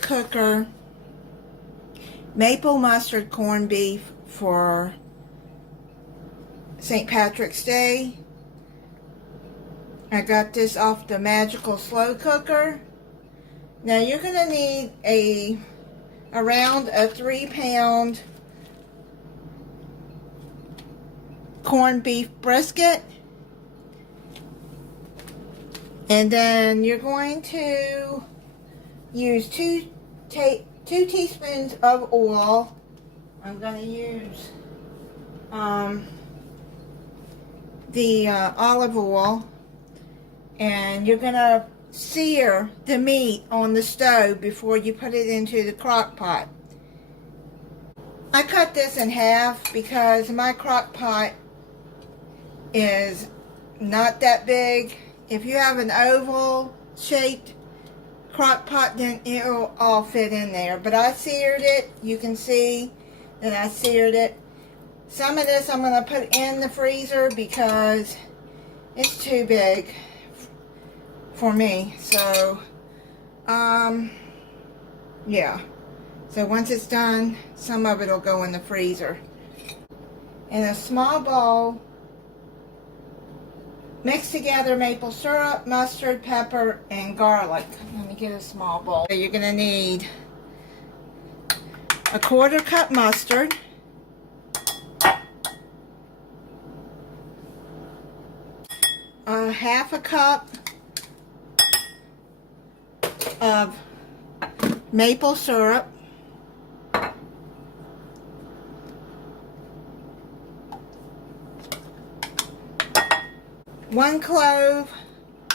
cooker maple mustard corned beef for St. Patrick's Day. I got this off the magical slow cooker. Now you're going to need around a 3-pound corned beef brisket. And then you're going to use two teaspoons of oil. I'm going to use the olive oil. And you're going to sear the meat on the stove before you put it into the crock pot. I cut this in half because my crock pot is not that big. If you have an oval shaped crock pot, then it'll all fit in there. But I seared it. You can see that I seared it. Some of this I'm going to put in the freezer because it's too big for me. So, yeah. So once it's done, some of it will go in the freezer. In a small bowl, mix together maple syrup, mustard, pepper, and garlic. Let me get a small bowl. So you're going to need a 1/4 cup mustard, a 1/2 cup of maple syrup, 1 clove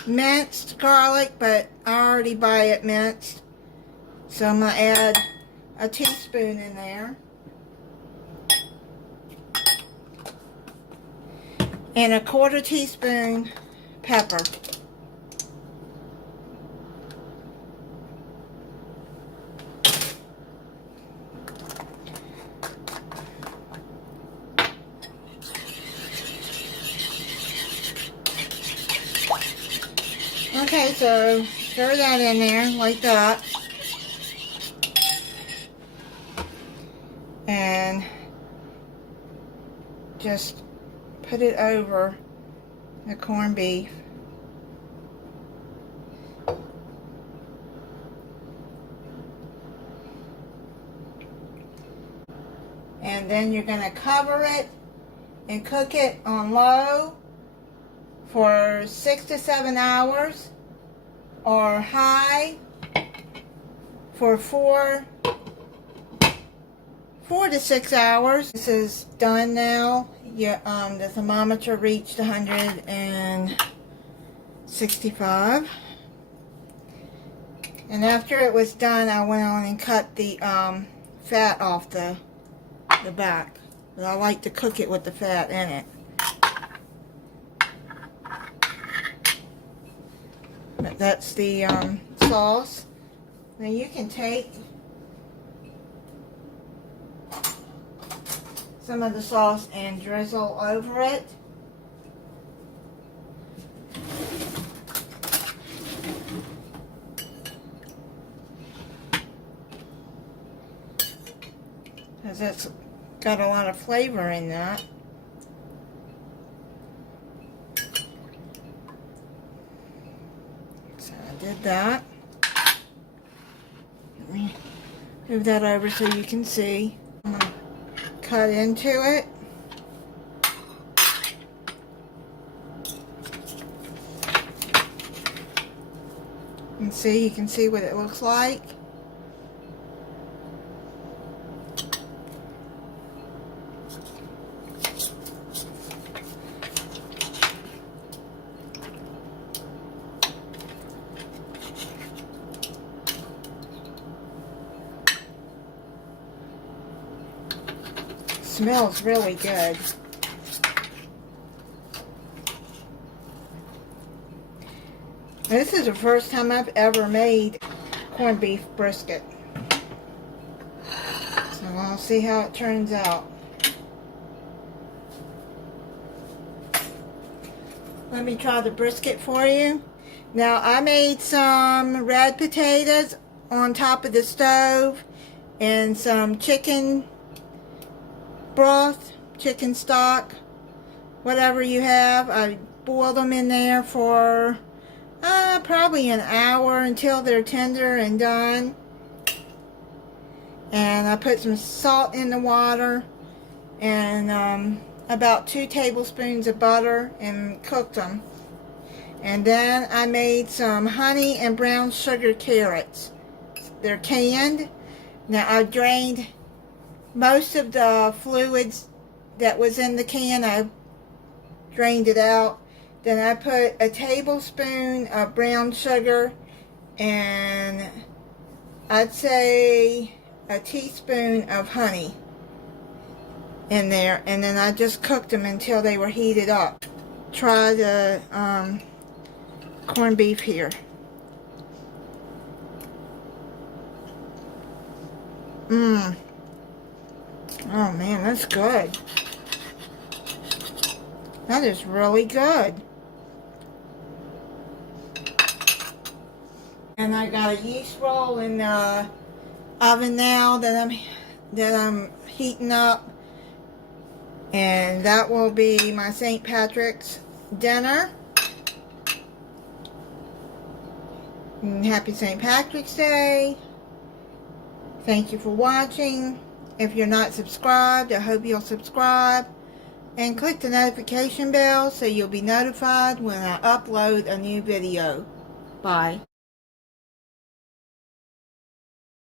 minced garlic, but I already buy it minced, so I'm going to add a teaspoon in there, and a 1/4 teaspoon pepper. Okay, so stir that in there like that. And just put it over the corned beef. And then you're going to cover it and cook it on low for 6 to 7 hours, or high for 4 to 6 hours. This is done now. The thermometer reached 165. And after it was done, I went on and cut the fat off the back. But I like to cook it with the fat in it. But that's the sauce. Now you can take some of the sauce and drizzle over it. Because it's got a lot of flavor in that. So I did that. Let me move that over so you can see. I'm going to cut into it. And see, you can see what it looks like. Smells really good. This is the first time I've ever made corned beef brisket. So I'll see how it turns out. Let me try the brisket for you. Now I made some red potatoes on top of the stove and some chicken broth, chicken stock, whatever you have. I boiled them in there for probably an hour until they're tender and done. And I put some salt in the water and about 2 tablespoons of butter and cooked them. And then I made some honey and brown sugar carrots. They're canned. Now I drained most of the fluids that was in the can. I drained it out. Then I put a tablespoon of brown sugar and I'd say a teaspoon of honey in there, and then I just cooked them until they were heated up. Try the corned beef here. Oh man, that's good. That is really good. And I got a yeast roll in the oven now that I'm heating up, and that will be my St. Patrick's dinner. And happy St. Patrick's Day. Thank you for watching. If you're not subscribed, I hope you'll subscribe and click the notification bell so you'll be notified when I upload a new video. Bye.